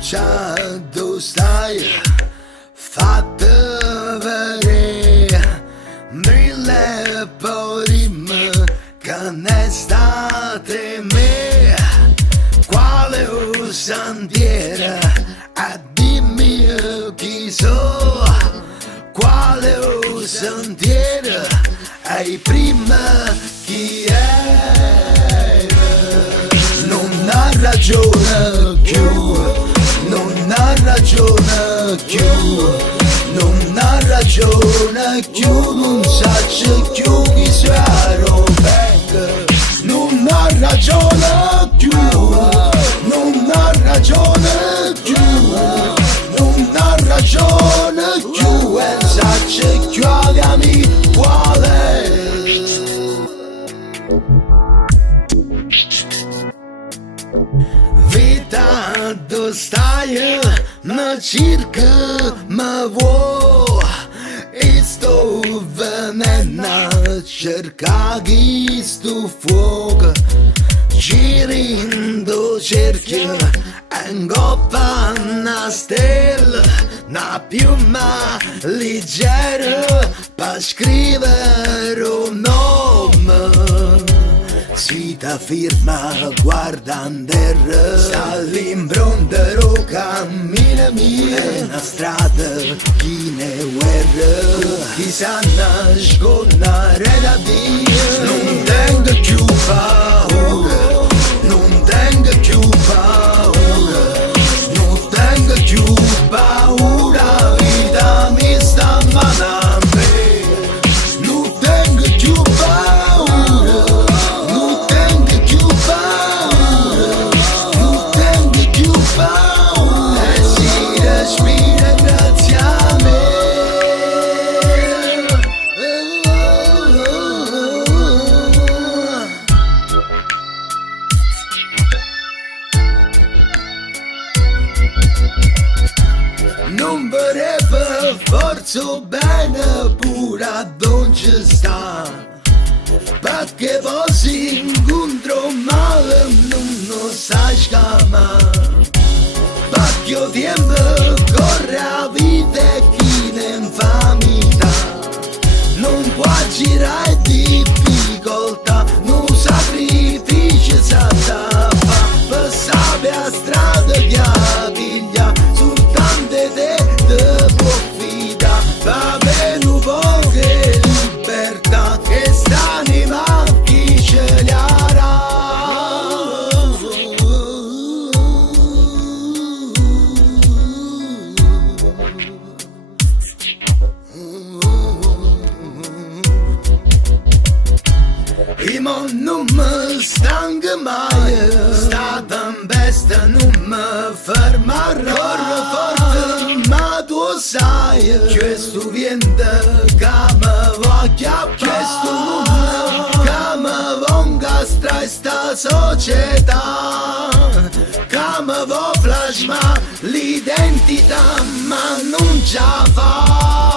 fiducia dove stai, fatta vedere mille prime che ne state me. Quale sentiero, dimmi chi so, quale sentiero è prima chi è. Non ha ragione più, non ha ragione più, non ha ragione più, non sa più chi sarà vecchio. Non ha ragione più, non ha ragione più, non ha ragione più, e sa più che mi vuole. Vita dove stai, ma circa mi vuoi, e sto venendo a cercare sto fuoco, girando cerchio, ingoppa una stella, una piuma leggera per scrivere un nome. Si ta firma guardando sta l'impronta cammina mia, una strada piena di guerra, chi sanno sgonnare da Dio. Non tengo più paura, non tengo più paura, non tengo più paura, vita mi sta manando. Non tengo più paura, non tengo più paura, non tengo più paura, e si respira grazie a me. Non vorrebbe forse bene pure a dove sta, perché poi si incontra male non lo sai scammare. Perché il tempo corre a vita e chi ne infamità non può girare difficoltà, non sacrificio sa da fa, passare a strada che ha piglia, soltanto te può fidare, va bene un po' che libertà, che st'anima chi ce l'ha. Ma non mi stanca mai, sta tempesta non mi fermerà. Corro forte ma tu sai, questo vento che mi va a chiappare, questo mondo che mi va a incastrare sta società, che mi va a plasmare l'identità ma non ce la fa.